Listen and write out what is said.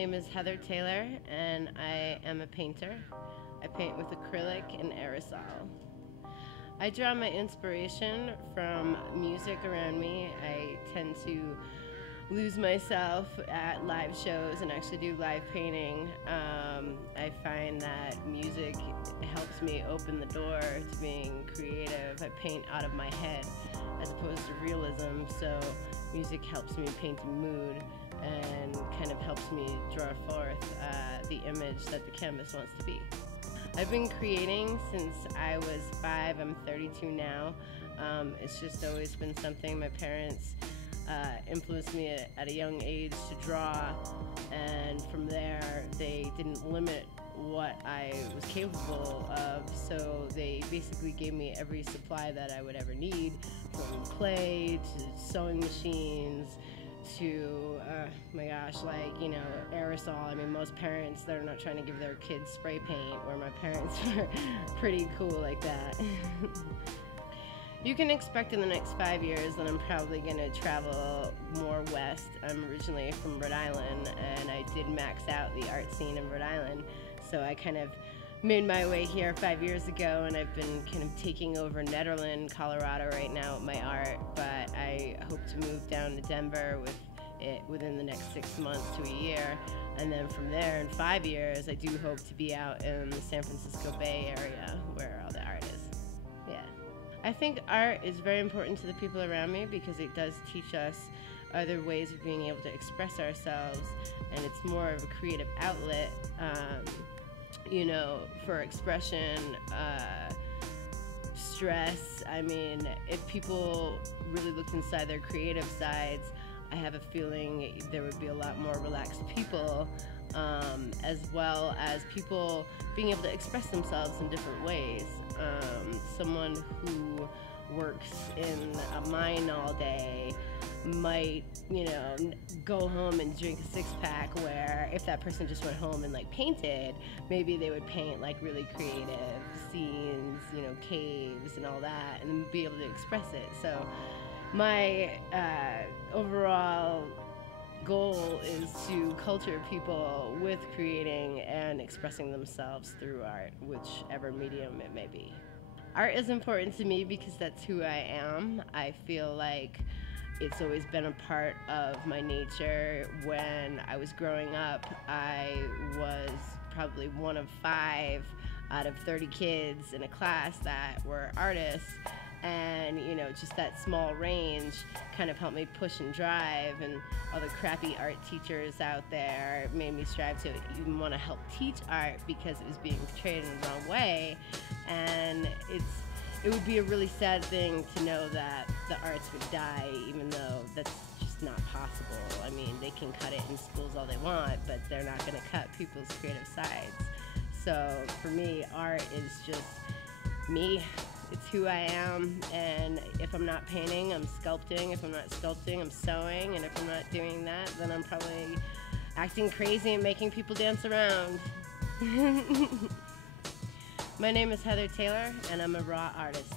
name is Heather Taylor, and I am a painter. I paint with acrylic and aerosol. I draw my inspiration from music around me. I tend to lose myself at live shows and actually do live painting. I find that music helps me open the door to being creative. I paint out of my head as opposed to realism, so music helps me paint a mood and kind of helps me draw forth the image that the canvas wants to be. I've been creating since I was 5. I'm 32 now. It's just always been something. My parents influenced me at a young age to draw, and from there they didn't limit what I was capable of, so they basically gave me every supply that I would ever need, from clay to sewing machines to, my gosh, like, you know, aerosol. I mean, most parents, they're not trying to give their kids spray paint, where my parents were pretty cool like that. You can expect in the next 5 years that I'm probably going to travel more west. I'm originally from Rhode Island, and I did max out the art scene in Rhode Island, so I kind of made my way here 5 years ago, and I've been kind of taking over Nederland, Colorado right now with my art, but I hope to move down to Denver with it within the next 6 months to a year, and then from there in 5 years I do hope to be out in the San Francisco Bay Area where all the art is. Yeah. I think art is very important to the people around me because it does teach us other ways of being able to express ourselves, and it's more of a creative outlet, you know, for expression, stress. I mean, if people really looked inside their creative sides, I have a feeling there would be a lot more relaxed people, as well as people being able to express themselves in different ways. Someone who works in a mine all day might, you know, go home and drink a 6-pack, where if that person just went home and like painted, maybe they would paint like really creative scenes, you know, caves and all that, and be able to express it. So my overall goal is to culture people with creating and expressing themselves through art, whichever medium it may be. Art is important to me because that's who I am. I feel like it's always been a part of my nature. When I was growing up, I was probably one of 5 out of 30 kids in a class that were artists, and you know, just that small range kind of helped me push and drive, and all the crappy art teachers out there made me strive to even want to help teach art because it was being portrayed in the wrong way. And it would be a really sad thing to know that the arts would die, even though that's just not possible. I mean, they can cut it in schools all they want, but they're not going to cut people's creative sides. So for me, art is just me. It's who I am, and if I'm not painting, I'm sculpting. If I'm not sculpting, I'm sewing, and if I'm not doing that, then I'm probably acting crazy and making people dance around. My name is Heather Taylor, and I'm a raw artist.